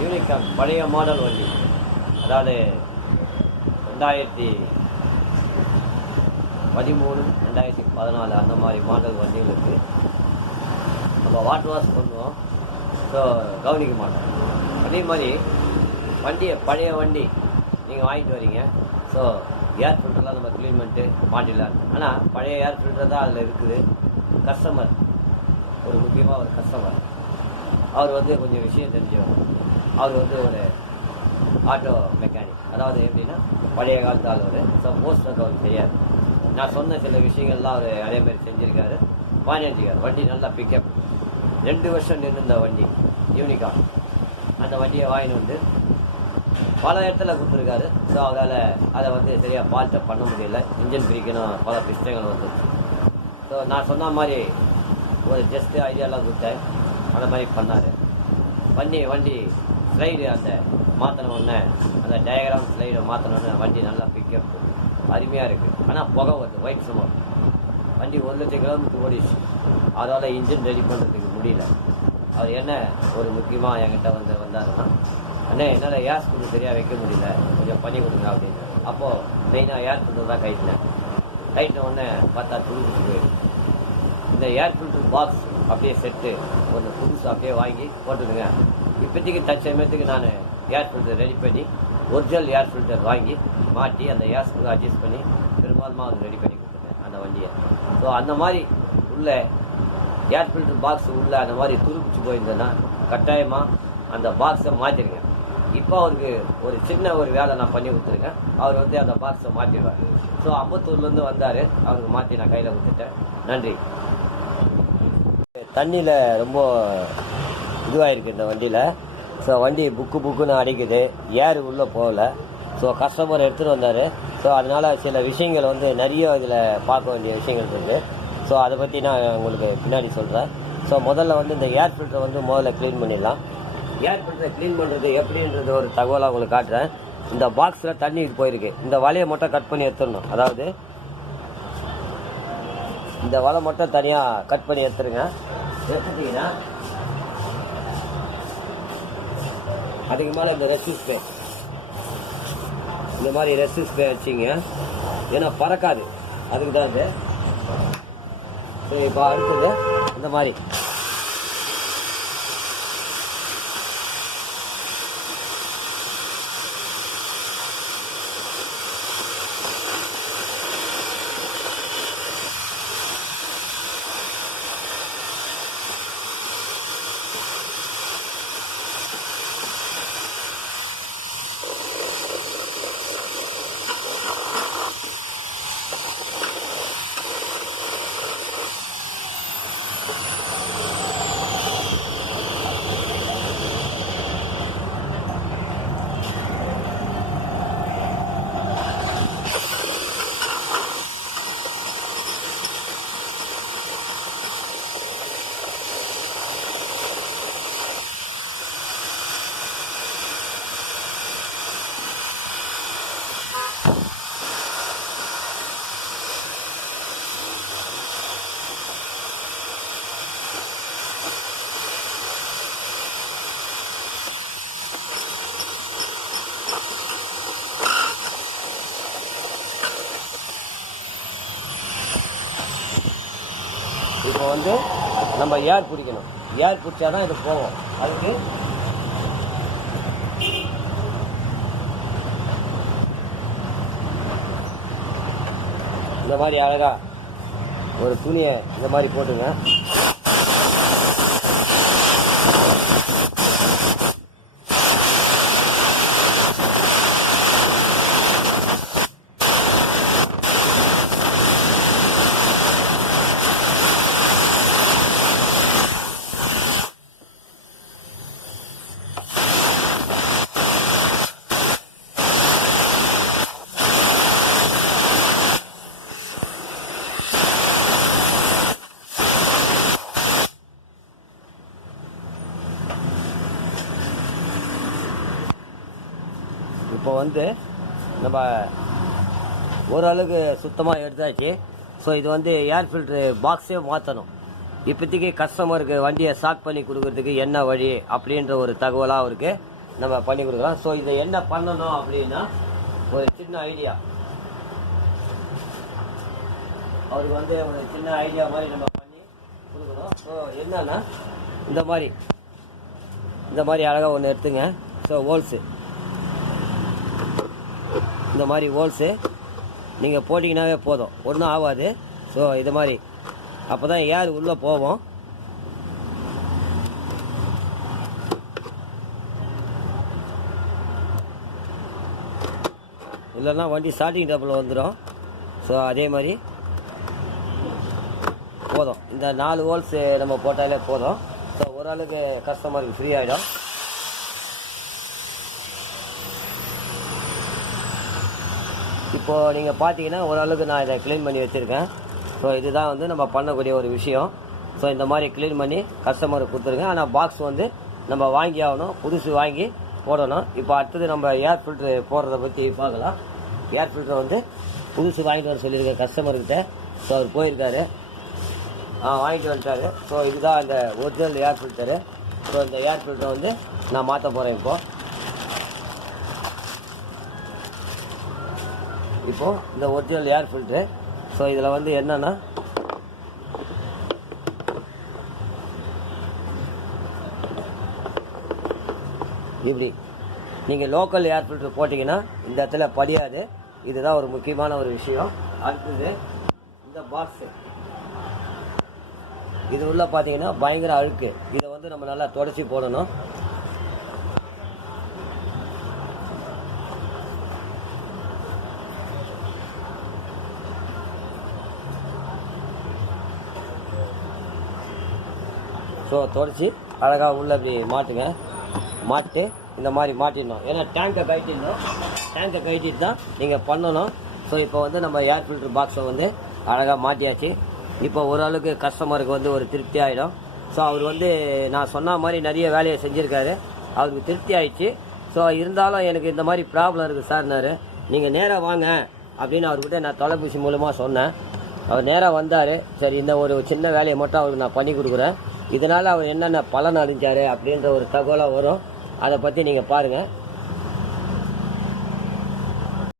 Unicorn பழைய model வண்டி, அதாவது 2013 2014 அந்த மாதிரி மாடல் வண்டிகளுக்கு நம்ம வாட்டர் வாஷ் பண்ணுவோம். ஸோ கவனிக்க மாட்டோம். அதே மாதிரி பழைய வண்டி நீங்கள் வாங்கிட்டு வரீங்க. ஸோ ஏர் ஃபில்டர்லாம் நம்ம க்ளீன் பண்ணிட்டு மாட்டிடலாம். ஆனால் பழைய ஏர் ஃபில்டர் தான் அதில் இருக்குது. கஸ்டமர் ஒரு முக்கியமாக ஒரு கஸ்டமர், அவர் வந்து கொஞ்சம் விஷயம் தெரிஞ்சவர். அவர் வந்து ஒரு ஆட்டோ மெக்கானிக், அதாவது எப்படின்னா பழைய காலத்து ஆள் அவர். ஸோ போஸ்டர் அவருக்கு தெரியாது. நான் சொன்ன சில விஷயங்கள்லாம் அவர் அதேமாதிரி செஞ்சுருக்காரு, வாங்கியிருக்காரு. வண்டி நல்லா பிக்கப், 2 வருஷம் நின்று வண்டி யூனிகார்ன். அந்த வண்டியை வாங்கிட்டு வந்து பல இடத்துல கொடுத்துருக்காரு. ஸோ அவரால் அதை வந்து சரியாக ஃபால்ட்டை பண்ண முடியல. இன்ஜின் பிரிக்கணும், பல பிரச்சனைகள் வந்துச்சு. ஸோ நான் சொன்ன மாதிரி ஒரு ஜஸ்ட்டு ஐடியாலாம் கொடுத்தேன், அந்த மாதிரி பண்ணார். வண்டி ஸ்லைடு அந்த மாற்றின உடனே, அந்த டயக்ராம் ஸ்லைடை மாற்றினோடனே வண்டி நல்லா பிக்கப் அருமையாக இருக்குது. ஆனால் புகை வருது, ஒயிட் ஸ்மோக். வண்டி 1 லட்சம் கிலோமீட்டர் ஓடிச்சு. அதனால் இன்ஜின் ரெடி பண்ணுறதுக்கு முடியல. அவர் என்ன ஒரு முக்கியமாக என்கிட்ட வந்தாருன்னா, அண்ணே என்னால் ஏர் ஃபில்டர் சரியாக வைக்க முடியல, கொஞ்சம் பண்ணி கொடுங்க அப்படின்னு. அப்போது மெயினாக ஏர் ஃபில்டர் தான் கைட்டினேன். உடனே பார்த்தா துருப்பிச்சு போயிடும். இந்த ஏர் ஃபில்டர் பாக்ஸ் அப்படியே செட்டு ஒன்று புதுசு அப்படியே வாங்கி போட்டுடுங்க. இப்போதைக்கு தற்சமயத்துக்கு நான் ஏர் ஃபில்டர் ரெடி பண்ணி ஒரிஜினல் ஏர் ஃபில்டர் வாங்கி மாட்டி அந்த ஏர் ஃபில்டர் அட்ஜஸ்ட் பண்ணி பெரும்பாலுமா அது ரெடி பண்ணி கொடுத்துட்டேன் அந்த வண்டியை. ஸோ அந்த மாதிரி உள்ள ஏர் ஃபில்டர் பாக்ஸ் உள்ள அந்த மாதிரி துருப்பிச்சு போயிருந்தேன்னா கட்டாயமாக அந்த பாக்ஸை மாற்றிடுங்க. இப்போ அவருக்கு ஒரு சின்ன ஒரு வேலை நான் பண்ணி கொடுத்துருக்கேன். அவர் வந்து அந்த பாக்ஸை மாற்றிடுவார். ஸோ அம்பத்தூர்லேருந்து வந்தார், அவருக்கு மாற்றி நான் கையில் கொடுத்துட்டேன். நன்றி. தண்ணியில் ரொம்ப இதுவாகிருக்கு இந்த வண்டியில். ஸோ வண்டி புக்குன்னு அடிக்குது, ஏர் உள்ளே போகல. ஸோ கஸ்டமர் எடுத்துகிட்டு வந்தார். ஸோ அதனால் சில விஷயங்கள் வந்து நிறைய இதில் பார்க்க வேண்டிய விஷயங்கள் இருக்குது. ஸோ அதை பற்றி நான் உங்களுக்கு பின்னாடி சொல்கிறேன். ஸோ முதல்ல வந்து இந்த ஏர் ஃபில்டரை வந்து முதல்ல க்ளீன் பண்ணிடலாம். ஏர் ஃபில்டரை க்ளீன் பண்ணுறது எப்படின்றது ஒரு தகவலாக உங்களுக்கு காட்டுறேன். இந்த பாக்ஸில் தண்ணி போயிருக்கு. இந்த வலையை மட்டும் கட் பண்ணி எடுத்துடணும். அதாவது இந்த வலை மட்டும் தனியாக கட் பண்ணி எடுத்துருங்க. எடுத்துட்டிங்கன்னா அதுக்கு மேலே இந்த ரெஸ்ட் ஸ்ப்ரே, இந்த மாதிரி ரெஸ்ட் ஸ்ப்ரே வச்சிங்க, ஏன்னா பறக்காது, அதுக்கு தான் இது. சரி, இப்போ அடுத்தது இந்த மாதிரி இப்போ வந்து நம்ம ஏர் பிடிக்கணும். ஏர் பிடிச்சா தான் இது போகும். அதுக்கு இந்த மாதிரி அழகா ஒரு துணியை இந்த மாதிரி போட்டுங்க. இப்போ வந்து நம்ம ஓரளவுக்கு சுத்தமாக எடுத்தாச்சு. ஸோ இது வந்து ஏர் ஃபில்ட்ரு பாக்ஸே மாற்றணும். இப்போதைக்கு கஸ்டமருக்கு வண்டியை ஸ்டார்ட் பண்ணி கொடுக்கறதுக்கு என்ன வழி அப்படின்ற ஒரு தகவலாக அவருக்கு நம்ம பண்ணி கொடுக்கலாம். ஸோ இதை என்ன பண்ணணும் அப்படின்னா ஒரு சின்ன ஐடியா, அவருக்கு வந்து ஒரு சின்ன ஐடியா மாதிரி நம்ம பண்ணி கொடுக்கணும். ஸோ என்னன்னா இந்த மாதிரி அழகாக ஒன்று எடுத்துங்க. ஸோ ஹோல்ஸு, இந்த மாதிரி ஹோல்ஸு நீங்கள் போட்டிங்கனாவே போதும், ஒன்றும் ஆகாது. ஸோ இது மாதிரி அப்போ தான் ஏர் உள்ளே போவோம். இல்லைன்னா வண்டி ஸ்டார்டிங் டபுள் வந்துடும். ஸோ அதே மாதிரி போதும், இந்த 4 ஹோல்ஸு நம்ம போட்டாலே போதும். ஸோ ஓரளவுக்கு கஸ்டமருக்கு ஃப்ரீ ஆகிடும். இப்போது நீங்கள் பார்த்தீங்கன்னா ஓரளவுக்கு நான் இதை க்ளீன் பண்ணி வச்சுருக்கேன். ஸோ இதுதான் வந்து நம்ம பண்ணக்கூடிய ஒரு விஷயம். ஸோ இந்த மாதிரி க்ளீன் பண்ணி கஸ்டமருக்கு கொடுத்துருங்க. ஆனால் பாக்ஸ் வந்து நம்ம வாங்கி ஆகணும், புதுசு வாங்கி போடணும். இப்போ அடுத்தது நம்ம ஏர் ஃபில்ட்ரு போடுறத பற்றி பார்க்கலாம். ஏர் ஃபில்ட்ரு வந்து புதுசு வாங்கிட்டு வர சொல்லியிருக்கேன் கஸ்டமர்கிட்ட. ஸோ அவர் போயிருக்காரு, வாங்கிட்டு வந்துட்டாரு. ஸோ இதுதான் இந்த ஒரிஜினல் ஏர் ஃபில்டரு. ஸோ இந்த ஏர் ஃபில்டரை வந்து நான் மாற்ற போகிறேன். இப்போது இந்த ஒரிஜினல் ஏர் ஃபில்ட்ரு. ஸோ இதில் வந்து என்னென்னா இப்படி நீங்கள் லோக்கல் ஏர் ஃபில்ட்ரு போட்டிங்கன்னா இந்த இடத்துல படியாது. இதுதான் ஒரு முக்கியமான ஒரு விஷயம். அடுத்தது இந்த பாக்ஸு, இது உள்ள பார்த்தீங்கன்னா பயங்கர அழுக்கு. இதை வந்து நம்ம நல்லா தொடச்சி போடணும். ஸோ தொடச்சி அழகாக உள்ள இப்படி மாட்டுங்க. மாட்டு இந்த மாதிரி மாட்டிடணும். ஏன்னா டேங்கை கழட்டிட்டு தான் நீங்கள் பண்ணணும். ஸோ இப்போ வந்து நம்ம ஏர் ஃபில்ட்ரு பாக்ஸை வந்து அழகாக மாட்டியாச்சு. இப்போ ஓரளவுக்கு கஸ்டமருக்கு வந்து ஒரு திருப்தி ஆகிடும். ஸோ அவர் வந்து நான் சொன்ன மாதிரி நிறைய வேலையை செஞ்சுருக்காரு, அவருக்கு திருப்தி ஆயிடுச்சு. ஸோ இருந்தாலும் எனக்கு இந்த மாதிரி ப்ராப்ளம் இருக்குது சார்னாரு. நீங்கள் நேராக வாங்க அப்படின்னு அவர்கிட்ட நான் தொலைபேசி மூலமாக சொன்னேன். அவர் நேராக வந்தார். சரி, இந்த ஒரு சின்ன வேலையை மட்டும் அவருக்கு நான் பண்ணி கொடுக்குறேன், இதனால் அவர் என்னென்ன பலன் அடைஞ்சார் அப்படின்ற ஒரு தகவலாக வரும். அதை பற்றி நீங்கள் பாருங்கள்.